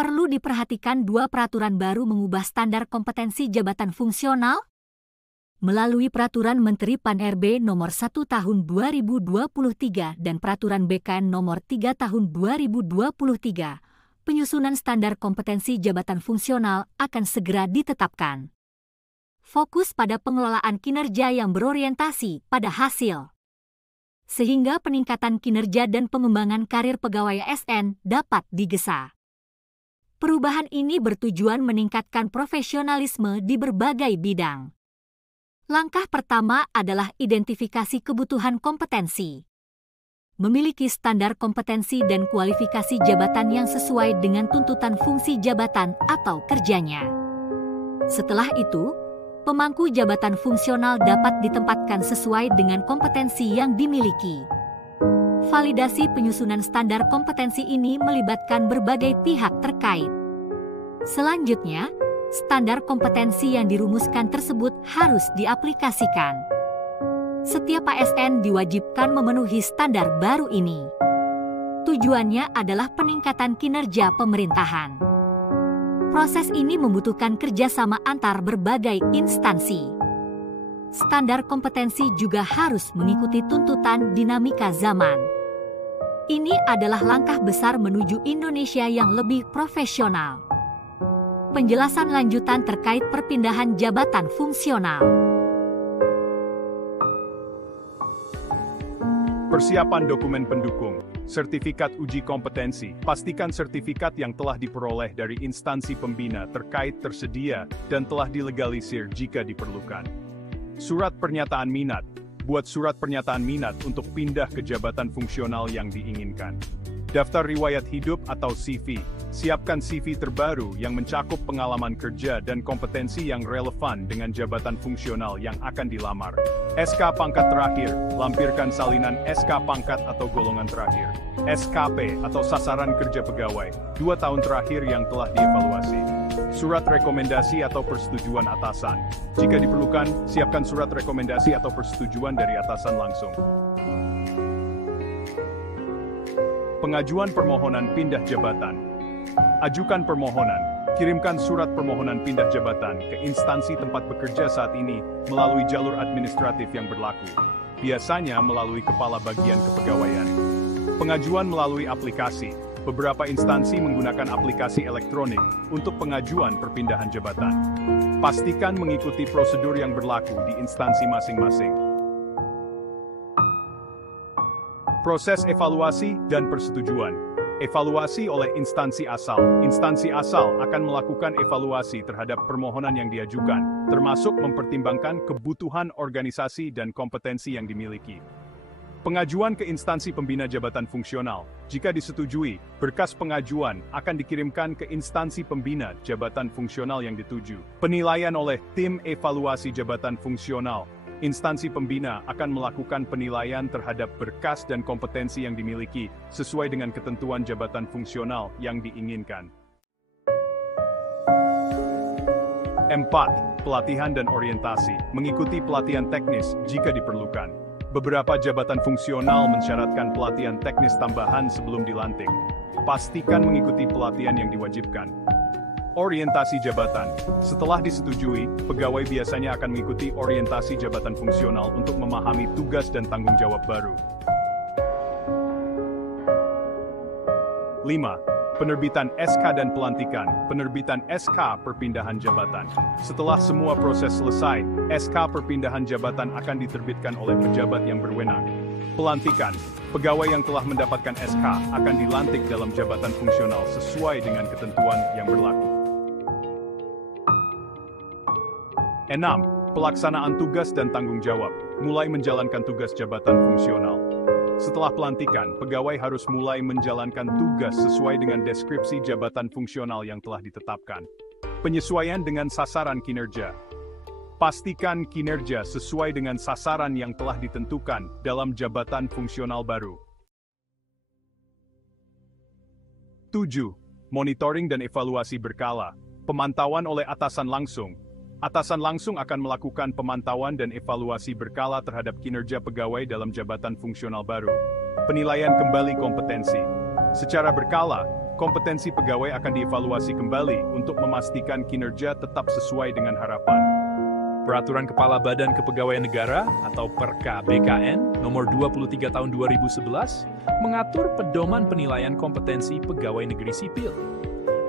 Perlu diperhatikan dua peraturan baru mengubah standar kompetensi jabatan fungsional. Melalui Peraturan Menteri Pan-RB Nomor 1 Tahun 2023 dan Peraturan BKN Nomor 3 Tahun 2023, penyusunan standar kompetensi jabatan fungsional akan segera ditetapkan. Fokus pada pengelolaan kinerja yang berorientasi pada hasil, sehingga peningkatan kinerja dan pengembangan karir pegawai ASN dapat digesa. Perubahan ini bertujuan meningkatkan profesionalisme di berbagai bidang. Langkah pertama adalah identifikasi kebutuhan kompetensi. Memiliki standar kompetensi dan kualifikasi jabatan yang sesuai dengan tuntutan fungsi jabatan atau kerjanya. Setelah itu, pemangku jabatan fungsional dapat ditempatkan sesuai dengan kompetensi yang dimiliki. Validasi penyusunan standar kompetensi ini melibatkan berbagai pihak terkait. Selanjutnya, standar kompetensi yang dirumuskan tersebut harus diaplikasikan. Setiap ASN diwajibkan memenuhi standar baru ini. Tujuannya adalah peningkatan kinerja pemerintahan. Proses ini membutuhkan kerjasama antar berbagai instansi. Standar kompetensi juga harus mengikuti tuntutan dinamika zaman. Ini adalah langkah besar menuju Indonesia yang lebih profesional. Penjelasan lanjutan terkait perpindahan jabatan fungsional. Persiapan dokumen pendukung, sertifikat uji kompetensi. Pastikan sertifikat yang telah diperoleh dari instansi pembina terkait tersedia dan telah dilegalisir jika diperlukan. Surat pernyataan minat. Buat surat pernyataan minat untuk pindah ke jabatan fungsional yang diinginkan. Daftar riwayat hidup atau CV. Siapkan CV terbaru yang mencakup pengalaman kerja dan kompetensi yang relevan dengan jabatan fungsional yang akan dilamar. SK pangkat terakhir, lampirkan salinan SK pangkat atau golongan terakhir. SKP atau sasaran kerja pegawai, 2 tahun terakhir yang telah dievaluasi. Surat rekomendasi atau persetujuan atasan. Jika diperlukan, siapkan surat rekomendasi atau persetujuan dari atasan langsung. Pengajuan permohonan pindah jabatan. Ajukan permohonan. Kirimkan surat permohonan pindah jabatan ke instansi tempat bekerja saat ini melalui jalur administratif yang berlaku. Biasanya melalui Kepala Bagian Kepegawaian. Pengajuan melalui aplikasi. Beberapa instansi menggunakan aplikasi elektronik untuk pengajuan perpindahan jabatan. Pastikan mengikuti prosedur yang berlaku di instansi masing-masing. Proses evaluasi dan persetujuan. Evaluasi oleh instansi asal. Instansi asal akan melakukan evaluasi terhadap permohonan yang diajukan, termasuk mempertimbangkan kebutuhan organisasi dan kompetensi yang dimiliki. Pengajuan ke instansi pembina jabatan fungsional. Jika disetujui, berkas pengajuan akan dikirimkan ke instansi pembina jabatan fungsional yang dituju. Penilaian oleh tim evaluasi jabatan fungsional. Instansi pembina akan melakukan penilaian terhadap berkas dan kompetensi yang dimiliki sesuai dengan ketentuan jabatan fungsional yang diinginkan. 4. Pelatihan dan orientasi. Mengikuti pelatihan teknis jika diperlukan. Beberapa jabatan fungsional mensyaratkan pelatihan teknis tambahan sebelum dilantik. Pastikan mengikuti pelatihan yang diwajibkan. Orientasi jabatan. Setelah disetujui, pegawai biasanya akan mengikuti orientasi jabatan fungsional untuk memahami tugas dan tanggung jawab baru. 5. Penerbitan SK dan pelantikan. Penerbitan SK perpindahan jabatan. Setelah semua proses selesai, SK perpindahan jabatan akan diterbitkan oleh pejabat yang berwenang. Pelantikan. Pegawai yang telah mendapatkan SK akan dilantik dalam jabatan fungsional sesuai dengan ketentuan yang berlaku. 6. Pelaksanaan tugas dan tanggung jawab. Mulai menjalankan tugas jabatan fungsional. Setelah pelantikan, pegawai harus mulai menjalankan tugas sesuai dengan deskripsi jabatan fungsional yang telah ditetapkan. Penyesuaian dengan sasaran kinerja. Pastikan kinerja sesuai dengan sasaran yang telah ditentukan dalam jabatan fungsional baru. 7. Monitoring dan evaluasi berkala. Pemantauan oleh atasan langsung. Atasan langsung akan melakukan pemantauan dan evaluasi berkala terhadap kinerja pegawai dalam jabatan fungsional baru. Penilaian kembali kompetensi. Secara berkala, kompetensi pegawai akan dievaluasi kembali untuk memastikan kinerja tetap sesuai dengan harapan. Peraturan Kepala Badan Kepegawaian Negara atau Perka BKN nomor 23 tahun 2011 mengatur pedoman penilaian kompetensi pegawai negeri sipil.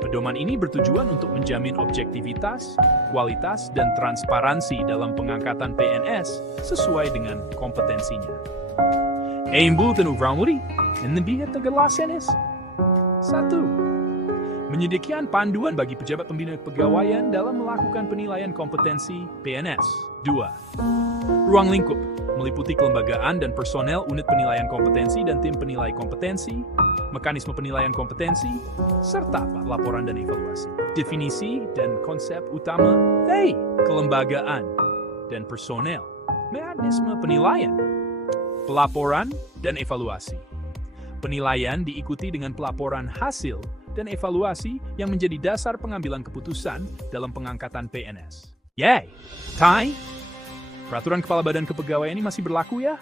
Pedoman ini bertujuan untuk menjamin objektivitas, kualitas, dan transparansi dalam pengangkatan PNS sesuai dengan kompetensinya. Imbul dan uvramuri, lebih tegelasenes. 1. Menyediakan panduan bagi pejabat pembina kepegawaian dalam melakukan penilaian kompetensi PNS. 2. Ruang lingkup meliputi kelembagaan dan personel unit penilaian kompetensi dan tim penilai kompetensi, mekanisme penilaian kompetensi, serta laporan dan evaluasi. Definisi dan konsep utama kelembagaan dan personel, mekanisme penilaian, pelaporan dan evaluasi. Penilaian diikuti dengan pelaporan hasil dan evaluasi yang menjadi dasar pengambilan keputusan dalam pengangkatan PNS. Yay! Tai! Peraturan Kepala Badan Kepegawaian ini masih berlaku ya?